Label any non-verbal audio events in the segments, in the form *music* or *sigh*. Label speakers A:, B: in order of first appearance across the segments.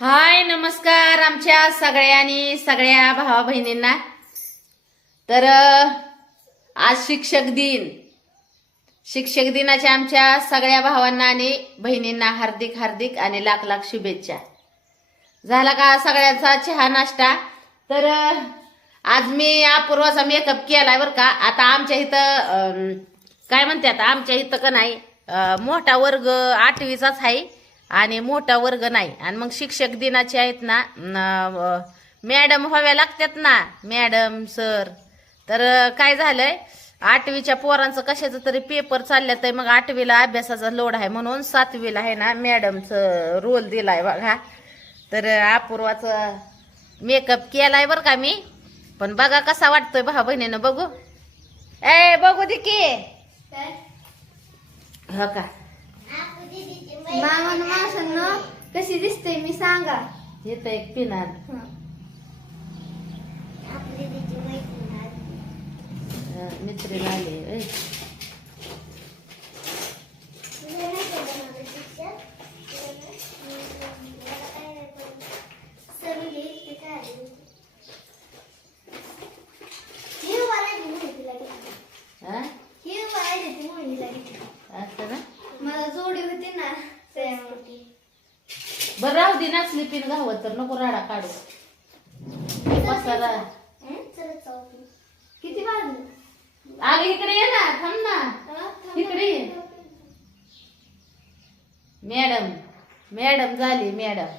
A: हाय नमस्कार आमच्या सगळ्यांनी सगळ्या भावा बहिणींना तर आज शिक्षक दिन. शिक्षक दिनाच्या आमच्या सगळ्या भावांना आणि बहिणींना हार्दिक हार्दिक आणि लाख लाख शुभेच्छा. झाला का सगळ्यांचा चहा नाश्ता? तर आज मी अपूर्वाचा मेकअप केलाय बरं का. आता आमच्या इथं काय काय म्हणतात आमच्या इथं का नाही मोठा वर्ग आठवीचाच आहे. आणि मोठा वर्ग नाही. आणि मग शिक्षक दिनाचे आहेत ना मॅडम व्हाव्या लागतात ना. Madam sir. तर काय झालंय? आठवीच्या पोरांचं कशाचं तरी पेपर चालल्यात मग आठवीला अभ्यासाचा लोड आहे म्हणून सातवीला आहे ना मॅडमचं रोल दिलाय बघा. तर अपूर्वाचं मेकअप केलाय बरं का मी. पण बघा कसा वाटतोय भाऊ बहिणीनं बघू. ए बघू दे की. हो का?
B: मामा माणसांना कशी दिसते मी सांगा.
A: येतं एक पिनार मित्री आले. ऐ.
B: हा? असं ना मला जोडी होती ना त्यामुळे
A: बरं राहू दे नसली पिन गावत तर नको राडा काढू. पसारा. किती वाजले? अगं इकडे ये ना थांब ना. इकडे ये. मॅडम मॅडम झाली मॅडम.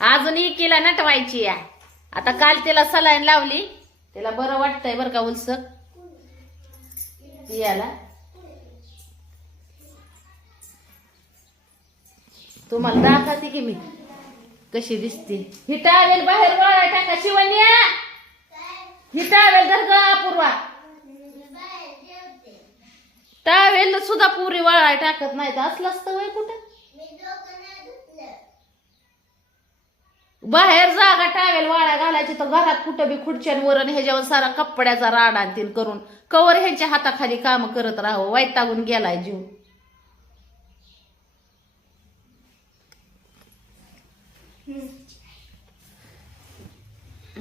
A: अजून इकीला नटवायची आहे. आता काल तिला सलाईन लावली. तिला बरं वाटतंय बरं का उलसक पियाला तुम्हाला दाखवते की मी. कशी दिसते. ही टावेल बाहेर वाळा टाका शिवण्या. ही टावेल धर ग अपूर्वा. टावेल सुद्धा पुरी वाळा टाकत नाही. तर असलं असतं वय कुठं? बाहेर जागा टावेल वाळा घालायची तर घरात कुठं बी खुर्च्यांवर वरण ह्याच्यावर सारा कपड्याचा राड आणतील करून. कवर ह्यांच्या हाताखाली काम करत राहावं वैतागून गेलाय जीव.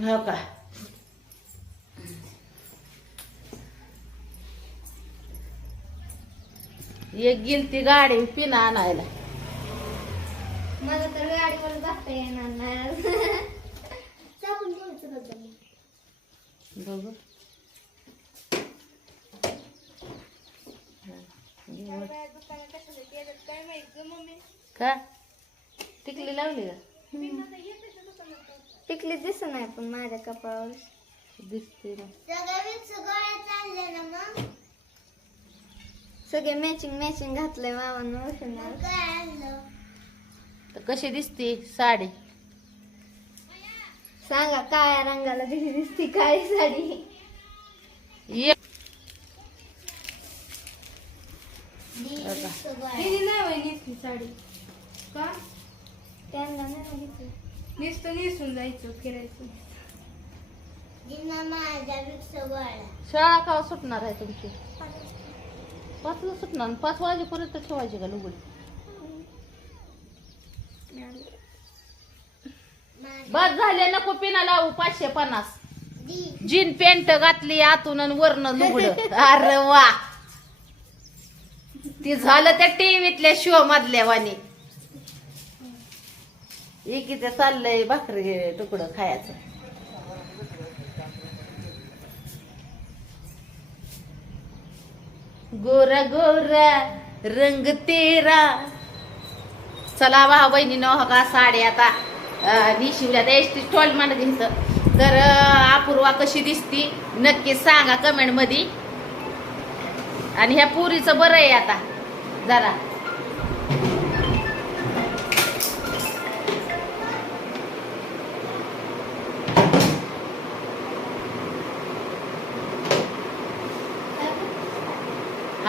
A: हो का? एक गेल ती गाडी पिना आणायला.
B: मला तर गाडीवर जाता येणार नाही.
A: बघू. का? टिकली लावली का?
B: टिकली दिसत नाही पण माझ्या कपाळावर.
A: दिसते ना.
B: सगळे मॅचिंग मॅचिंग घातलंय मामानं
A: तर कशी दिसते साडी?
B: सांगा काळ्या रंगाला कशी दिसती काळी साडी. ये. नाही होय साडी. का? त्यांना नाही बघितलं नुसतं नेसून जायचं फिरायचं.
A: शाळा का सुटणार आहे तुमची? पाचला सुटणार. आणि पाच वाजेपर्यंत ठेवायची का लुगडी बस झाले नको पिना लावू पाचशे पन्नास. जीन पॅन्ट घातली आतून आणि वरनं लुगड. अरे वा. ती झालं त्या टीव्हीतल्या शो मधल्या वाणी. एकीचं चाललंय भाकरी तुकडं खायचं. गोरा गोरा रंग तेरा. चला वा बहिणीनं हो का साडी आता अं, निशिवल्या तर एस टी स्टॉल घ्यायचं. तर अपूर्वा कशी दिसती नक्की सांगा कमेंटमध्ये आणि ह्या पुरीचं बरं आहे आता. जरा.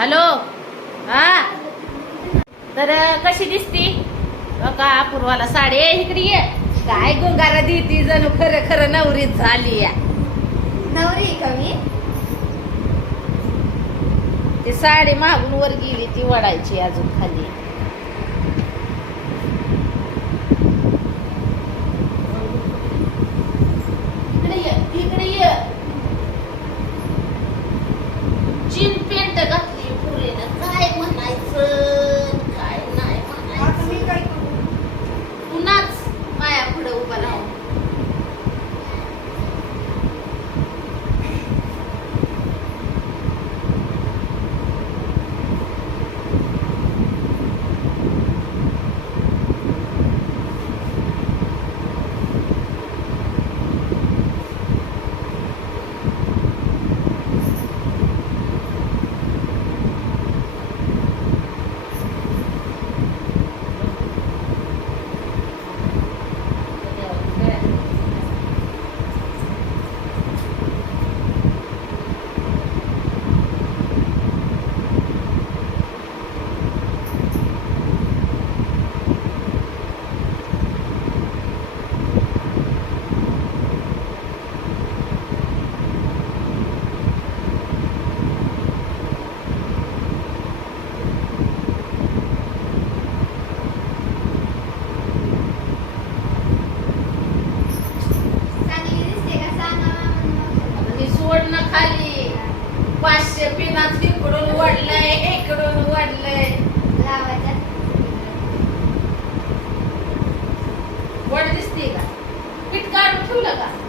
A: हॅलो? हा? तर कशी दिसती? का अपूर्वाला साडी ए, इकडे ये. काय गोंगारा देती जणू? खरं खरं नवरीच झाली या.
B: नवरी का मी?
A: ती साडी मागून वर गेली ती वडायची अजून खाली. 他们两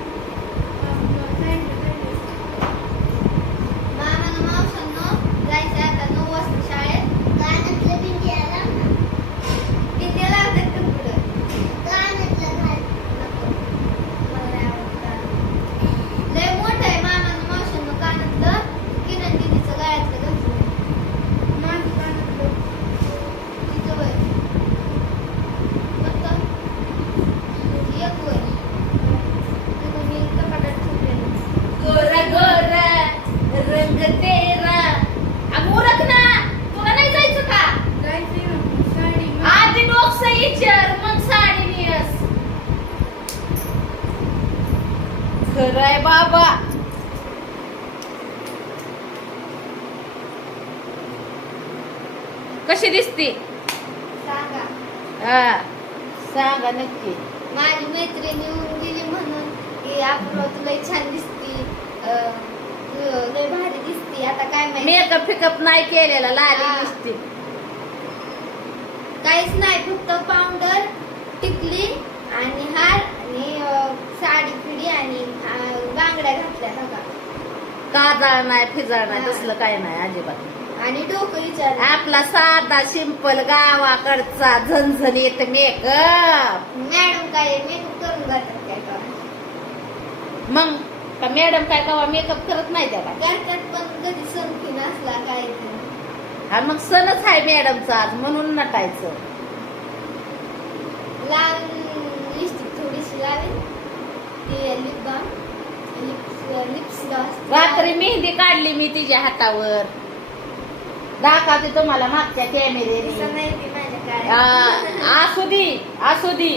A: सांगा नक्की.
B: माझी मैत्रीण येऊन गेली म्हणून. की अपूर्वा तुला छान दिसती. अं, तू लय भारी दिसती. आता काय माहिती?
A: मेकअप फिकअप नाही केलेला लाली हा. दिसते.
B: काहीच नाही फक्त पावडर टिकली आणि हार आणि अं, साडी पिढी आणि अं, बांगड्या घातल्या बघा.
A: काजळ नाही फिजाळ नाही हा. तसलं काय नाही अजिबात.
B: आणि डोकं विचारलं
A: आपला साधा सिंपल गावाकडचा झणझणीत मेकअप
B: मॅडम काय मेकअप करून जातात काय का?
A: मग? का मॅडम काय कवा मेकअप करत नाही त्याला
B: करतात पण कधी असला काय ते.
A: हा मग सणच आहे मॅडमचा आज म्हणून नटायचं.
B: लिपस्टिक थोडीशी लावेल ते लिप बाम लिप्स लिप्स
A: रात्री मेहंदी काढली मी तिच्या हातावर. दाखवते तुम्हाला मागच्या कॅमेरे असू दे असू दे.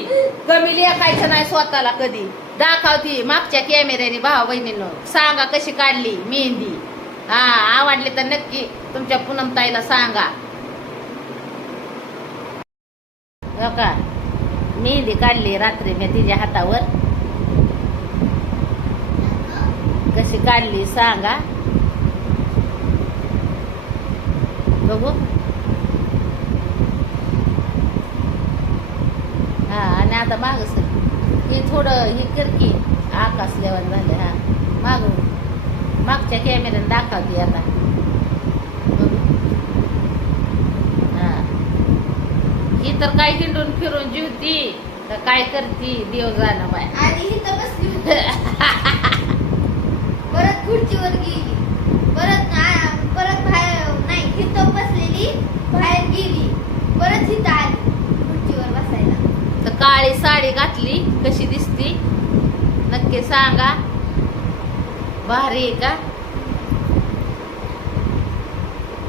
A: कमी लेखायचं नाही स्वतःला कधी. दाखवती मागच्या कॅमेऱ्याने भावा बहिणीनं सांगा कशी काढली मेहंदी. हा आवडली तर नक्की तुमच्या पूनम ताईला सांगा. हो का? मेहंदी काढली रात्री मी तिच्या हातावर. कशी काढली सांगा. बघू. हा आणि आता माग सर हे थोडं हे कर की आकाश लेवल झालं हा. माग मागच्या कॅमेऱ्याने दाखवते आता. हा. ही तर काय हिंडून फिरून जीवती तर काय करती देव जाणं बाय.
B: आणि इथं बसली परत खुर्चीवर गेली. परत ना बाहेर गेली. परत आली खुर्चीवर
A: बसायला. तर काळी साडी घातली कशी दिसती? नक्की सांगा. भारी आहे का?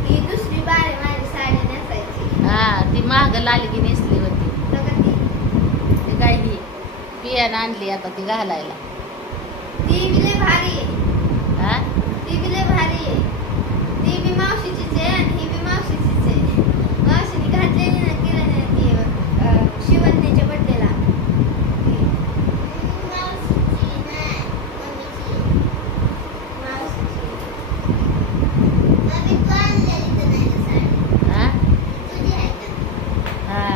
B: ही दुसरी बार आहे माझी साडी नेसायची.
A: हा ती महाग लालगी नेसली होती. काय ही पियानं आणली आता ती घालायला
B: ती बी लय भारी आहे हा ती बी लय भारी आहे ती बी मावशीचीच आहे आणि ही बी मावशीचीच आहे मावशीने घातलेली ना किराणा ती अं, शिवन्याच्या बड्डेला
C: हा
B: हा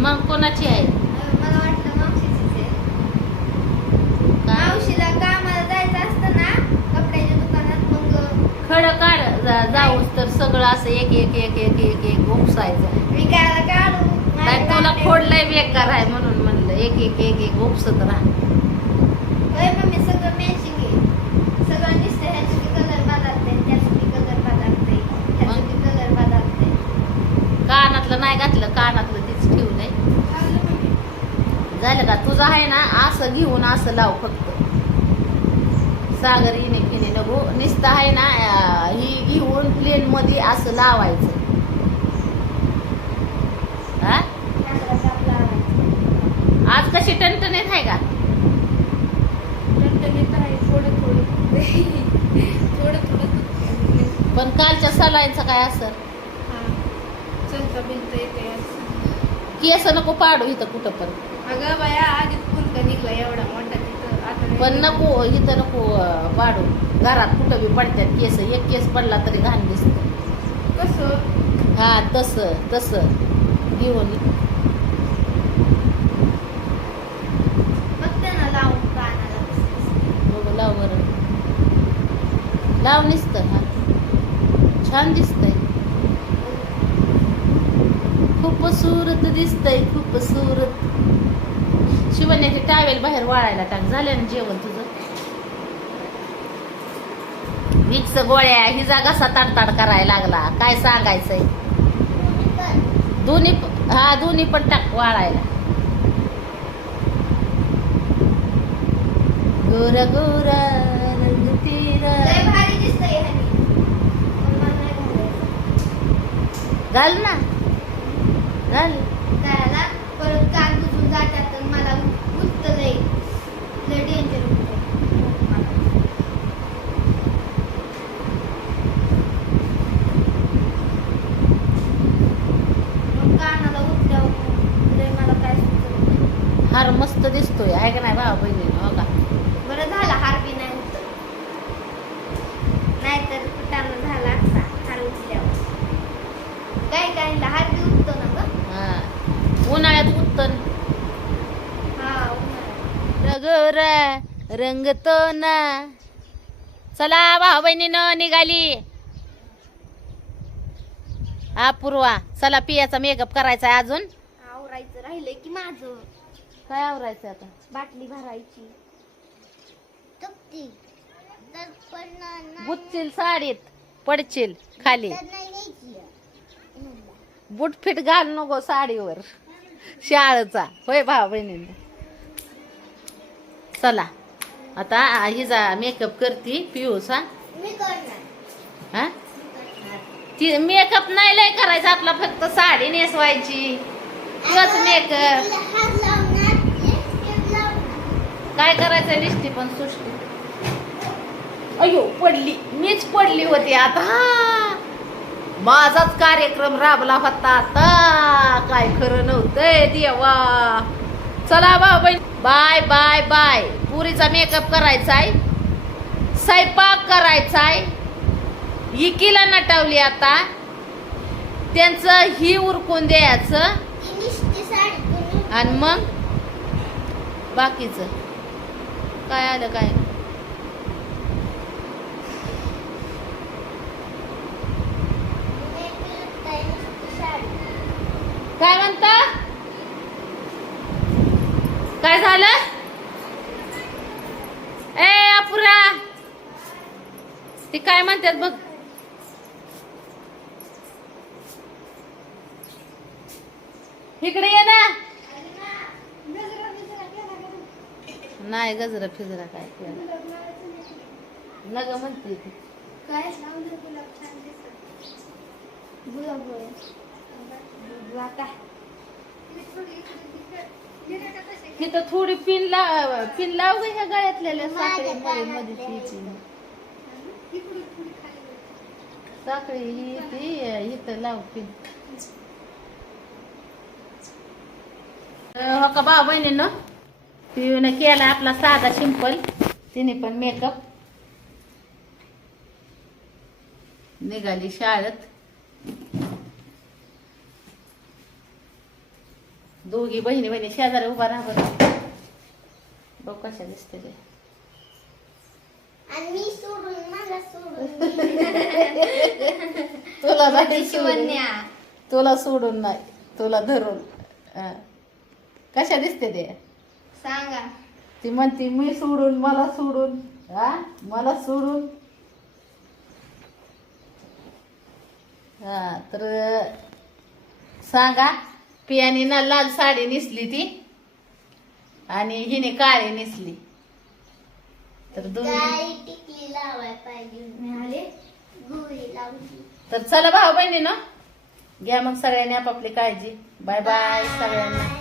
A: मग कोणाची आहे
B: मला वाटलं मावशीचीच आहे काय मावशीला कामाला जायचं असतं ना कपड्याच्या दुकानात मग
A: खड काढ जा- जाऊस तर सगळं असं एक एक एक एक एक एक उपसायचं.
B: काढू
A: तुला. खोडलंय बेकार आहे म्हणून म्हणलं एक एक एक एक उपसत राहा.
B: मम्मी सगळं मॅचिंग आहे. सगळं नुसतं ह्याची कलर बदलते त्याची कलर बदलते ह्याची कलर
A: बदलते कानातलं नाही घातलं कानातलं तीच ठेवलंय झालं का? तुझं आहे ना असं घेऊन असं लाव फक्त. सागर येणे फिने नको नुसतं आहे ना ही घेऊन प्लेन मध्ये असं लावायचं. हा. आज कशी टणटणीत आहे का?
B: टणटणीत आहे थोडं थोडं.
A: थोडं थोडं. पण कालच्या सलाईंचं काय असं? हा. केस नको पाडू इथं कुठं पण.
B: अगं बाया आधीच फुलका निघला एवढा मोठा तिथं.
A: पण नको इथं नको पाडू. घरात कुठं बी पडतात केस एक केस पडला तरी घाण दिसत.
B: कसं
A: हा तस तस. घेऊन बघू लाव बरं. लाव निसत हा. छान दिसतंय. खूप सुरत दिसतंय खूप सुरत. शिवण्याचे टावेल बाहेर वाळायला टाक झालं ना जेवण तुझं? विक्स गोळ्या ही जागा सताडताड करायला लागला. काय सांगायचंय? दोन्ही हा दोन्ही पण टाक वाळायला. गोर गोर घाल ना. घाल.
B: परत काल मला
A: घाल काय दिसतोय आहे का नाही भाऊ बहिणी? हो का?
B: बरं झाला हार बी नाही होत. नाहीतर कुटाणा झाला असता हार उठल्यावर काय काय हार बी उठतो ना ग?
A: हा. उन्हाळ्यात
B: हा उन्हाळ्यात.
A: रगोर रंगतो ना. चला भाऊ बहिणीनं निघाली. हा पूर्वा चला पियाचा मेकअप करायचा अजून.
B: आवरायचं राहिलंय की माझं?
A: काय आवरायचं आता?
B: बाटली भरायची.
A: बुटचिल साडीत पडचिल खाली. बुट फिट घाल नको साडीवर. शाळेचा. होय भाऊ बहिणींना. चला. आता हिचा मेकअप करती
C: मी करणार. हा?
A: ती मेकअप नाही लय करायचा आपला फक्त साडी नेसवायची. तोच मेकअप हात काय करायचं लिस्टी पण सुष्टी अयो पडली. मीच पडली होती आता. माझाच कार्यक्रम राबला होता आता. काय खरं नव्हतंय देवा. चला बाबा बाय बाय बाय. पुरीचा मेकअप करायचाय. स्वयंपाक करायचाय. इकीला नटवली आता. त्यांचं ही उरकून द्यायचं. आणि मग बाकीचं. काय आलं काय? काय म्हणता? काय झालं? ए अपुरा! ती काय म्हणतात बघ? इकडे ये ना नाही गजरा फिजरा काय नग म्हणते ती. काय? गुलाब काय तिथं थोडी पिन लाव पिन लाव ग ह्या गळ्यातल्या साखळी मध्ये ती साखळी ही ती इथं लाव पिन. हो का भाऊ बहिणीनं? पिऊन केला आपला साधा सिंपल तिने पण मेकअप निघाली शाळेत. दोघी बहिणी बहिणी शेजारी उभा राहा बरं बघ कशा दिसते ते.
C: आणि मी सोडून मला सोडून.
A: *laughs* तुला नाही सोडून. तुला सोडून नाही तुला धरून. कशा दिसते ते? सांगा. ती म्हणती मी सोडून मला सोडून. हा? मला सोडून. हा तर सांगा पियानी ना लाल साडी नेसली ती आणि हिने काळी नेसली.
C: तर दोन्ही काय टिकली लावाय पाहिजे. मिळाले? गुळी लावली
A: तर चला भाऊ बहिणी ना घ्या मग सगळ्यांनी आपापली काळजी. बाय बाय
B: सगळ्यांनी.